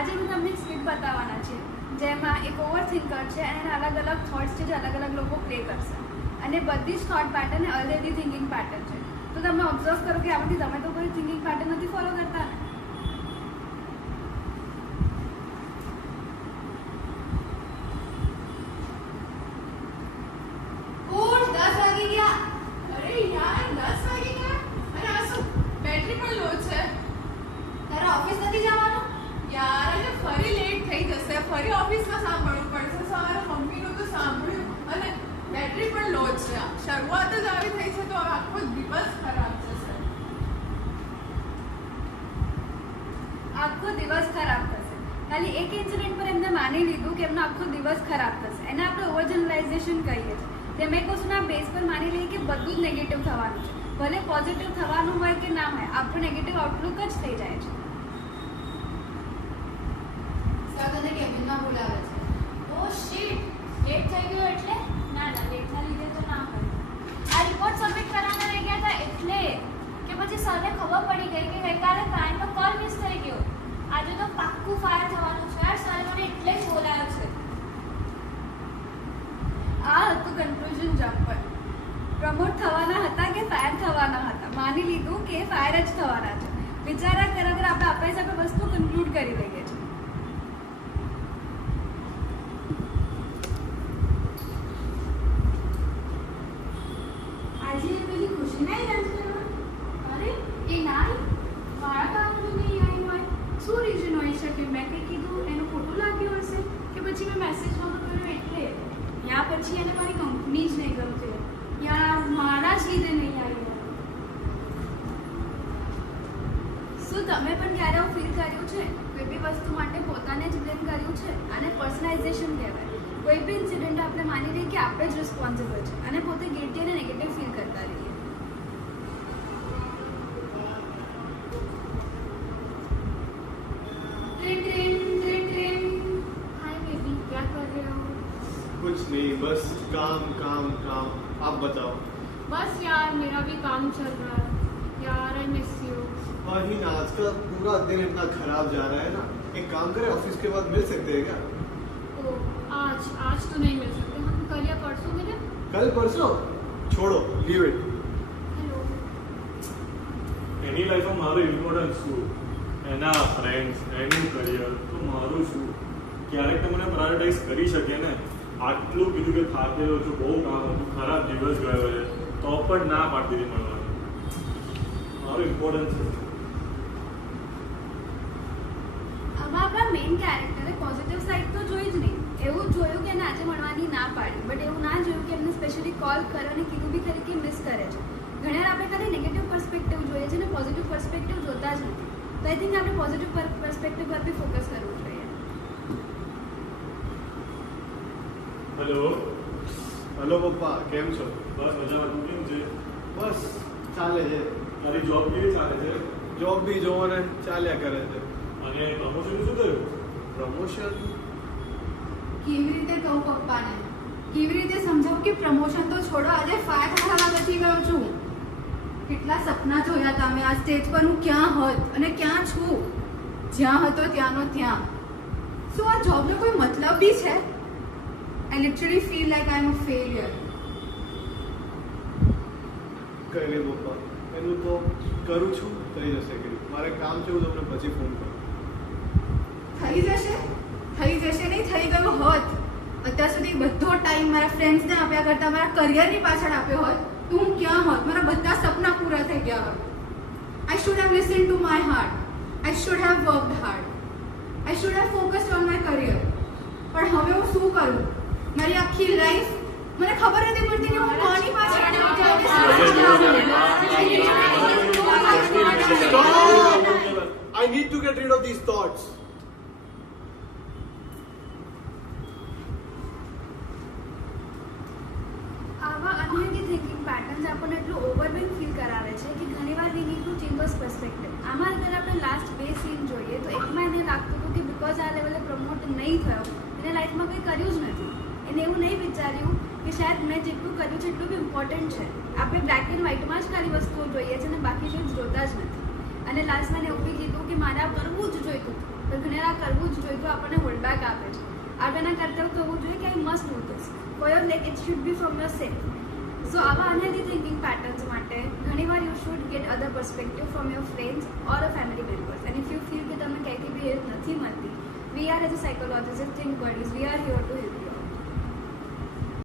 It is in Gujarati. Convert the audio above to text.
આજે હું તમને એક સ્ક્રિપ્ટ બતાવવાના છે જેમાં એક ઓવર થિંકર છે અને એના અલગ અલગ થોટ્સ છે જે અલગ અલગ લોકો પ્લે કરશે અને બધી જ thought pattern already thinking pattern છે. તો તમે ઓબ્ઝર્વ કરો કે આમાંથી તમે તો કોઈ થિંકિંગ પેટર્ન નથી ફોલો કરતા. ફરી ઓફિસમાં સાંભળવું પડશે. સવારે મમ્મીનું તો સાંભળ્યું અને બેટરી પણ લો છે. શરૂઆત જ આવી થઈ છે તો હવે આખો દિવસ ખરાબ જશે. આખો દિવસ ખરાબ થશે. ખાલી એક ઇન્સિડન્ટ પર એમને માની લીધું કે એમનો આખો દિવસ ખરાબ થશે. એને આપણે ઓવર જનરલાઇઝેશન કહીએ છીએ. જેમ એક વસ્તુના બેઝ પર માની લઈએ કે બધું જ નેગેટિવ થવાનું છે. ભલે પોઝિટિવ થવાનું હોય કે ના હોય, આપણું નેગેટિવ આઉટલુક જ થઈ જાય છે. તને કેબિનમાં બોલાવે છે. ઓ શિટ, લેટ થઈ ગયો એટલે? ના ના, લેટના લીધે તો ના હોય. આ રિપોર્ટ સબમિટ કરાવવા રહી ગયા હતા એટલે કે પછી સરને ખબર પડી ગઈ કે ગઈકાલે ક્લાયન્ટનો કોલ મિસ થઈ ગયો. આજે તો પાક્કું ફાયર થવાનું છે. યાર સર મને એટલે જ બોલાયો છે. આ હતું કન્ક્લુઝન જમ્પર. પ્રમોટ થવાના હતા કે ફાયર થવાના હતા, માની લીધું કે ફાયર જ થવાના છે. વિચારા કર અગર આપણે આપણા હિસાબે વસ્તુ કન્ક્લુડ કરી લઈએ છીએ. આજે પેલી ખુશી નહીં લંચ કરવા? અરે એ ના, મારા કામનું નહીં આવી હોય. શું રીઝન હોઈ શકે? મેં કંઈ કીધું એનું ખોટું લાગ્યું હશે કે પછી મેં મેસેજમાં તો કર્યું એટલે, યા પછી એને મારી કંપની જ નહીં ગમતી, યા મારા જ લીધે નહીં આવી હોય. શું તમે પણ ક્યારે આવું ફીલ કર્યું છે? કોઈ બી વસ્તુ માટે પોતાને જ બ્લેમ કર્યું છે? આને પર્સનલાઇઝેશન કહેવાય. કોઈ બી ઇન્સિડન્ટ આપણે માની લઈએ કે આપણે જ રિસ્પોન્સિબલ છે અને પોતે ગિલ્ટી અને નેગેટિવ ફીલ કરતા રહીએ. हाय बेबी, क्या कर रहे हो? कुछ नहीं, बस काम काम काम. आप बताओ. बस यार मेरा भी काम चल रहा है. यार आई मिस यू. और ही ना, आज का पूरा दिन इतना खराब जा रहा है ना. एक काम करें, ऑफिस के बाद मिल सकते हैं क्या? ओ आज तो नहीं मिल सकते. हम कल या परसों मिले. कल परसों छोड़ो, लीव इट. हेलो. એની લાઈફમાં મારું ઇમ્પોર્ટન્સ શું, એના ફ્રેન્ડ્સ, એનું કરિયર, તો મારું શું? ક્યારેક તો મને પ્રાયોરિટાઇઝ કરી શકે ને. આટલું કીધું કે થાકેલો છું, બહુ કામ હતું, ખરાબ દિવસ ગયો છે, તો પણ ના પાડતી હતી મળવાનું. મારું ઇમ્પોર્ટન્સ છે. આમાં આપણા મેઇન કેરેક્ટરે પોઝિટિવ સાઈડ તો જોઈ જ નહીં. એવું જોયું કે એને આજે મળવાની ના પાડી, બટ એવું ના જોયું કે એમને સ્પેશિયલી કોલ કર્યો અને કીધું બી ખરી કે મિસ કરે છે. ઘણી વાર આપણે ખાલી નેગેટિવ પર્સપેક્ટિવ જોઈએ છે અને પોઝિટિવ પર્સપેક્ટિવ જોતા જ નથી. તો આઈ થિંક આપણે પોઝિટિવ પર્સપેક્ટિવ પર બી ફોકસ કરવું જોઈએ. હેલો. हेलो पप्पा, કેમ છો? બસ મજામાં. તું કેમ છે? બસ ચાલે છે. તારી જોબ કેવી ચાલે છે? જોબ બી જોવો ને ચાલ્યા કરે છે. અને પ્રમોશન શું થયું? પ્રમોશન કેવી રીતે કહું પપ્પાને? કેવી રીતે સમજાવું કે પ્રમોશન તો છોડો, આજે ફાયર થવા બચી ગયો છું. કેટલા સપના જોયા હતા મેં. આ સ્ટેજ પર હું ક્યાં હોત અને ક્યાં છું? જ્યાં હતો ત્યાંનો ત્યાં. શું આ જોબનો કોઈ મતલબ બી છે? I literally feel like I am a failure. કઈ નહીં પપ્પા, એનું તો કરું છું, થઈ જશે. કે મારે કામ છે, હું તમને પછી ફોન કરું. થઈ જશે નહીં, થઈ ગયું હોત. અત્યાર સુધી બધો ટાઈમ મારા ફ્રેન્ડ્સને આપ્યા કરતાં મારા કરિયરની પાછળ આપ્યો હોત તો હું ક્યાં હોત? મારા બધા સપના પૂરા થઈ ગયા હોત. I should have listen to my heart. I should have worked hard. I should have focused on my career. પણ હવે હું શું કરું? મારી આખી લાઈફ મને ખબર નથી પડતી કે હું કોની પાછળ I need to get rid of these thoughts. આવા અનહેલ્ધી થિંકિંગ પેટર્ન્સ આપણને એટલું ઓવરવેલ્મ ફીલ કરાવે છે કે ઘણીવાર we need to change our perspective. આમાં અગર આપણે લાસ્ટ 2 સીન જોઈએ તો એકમાં એને લાગતું હતું કે બિકોઝ આ લેવલે પ્રમોટ નહીં થયો, એને લાઈફમાં કંઈ કર્યું જ નથી. એને એવું નહીં વિચાર્યું કે શાયદ મેં જેટલું કર્યું છે એટલું બી ઇમ્પોર્ટન્ટ છે. આપણે બ્લેક એન્ડ વ્હાઇટમાં જ ખાલી વસ્તુઓ જોઈએ છે અને બાકી શેડ્સ જોતા જ નથી. અને લાસ્ટમાં એને એવું બી કીધું કે મારે આ કરવું જ જોઈતું હતું, પણ ઘણી વાર કરવું જ આપણને હોલ્ડ બેક આપે છે. આપણને કરતા તો હોવું જોઈએ કે I must do this for your like it should be from yourself. So આવા અનહેલ્ધી થિંકિંગ પેટર્ન્સ માટે ઘણીવાર you should get other perspective from your friends or a family members. And if you feel કે તમને ક્યાંયથી બી હેલ્પ નથી મળતી, we are as a psychologist think buddies we are here to help you.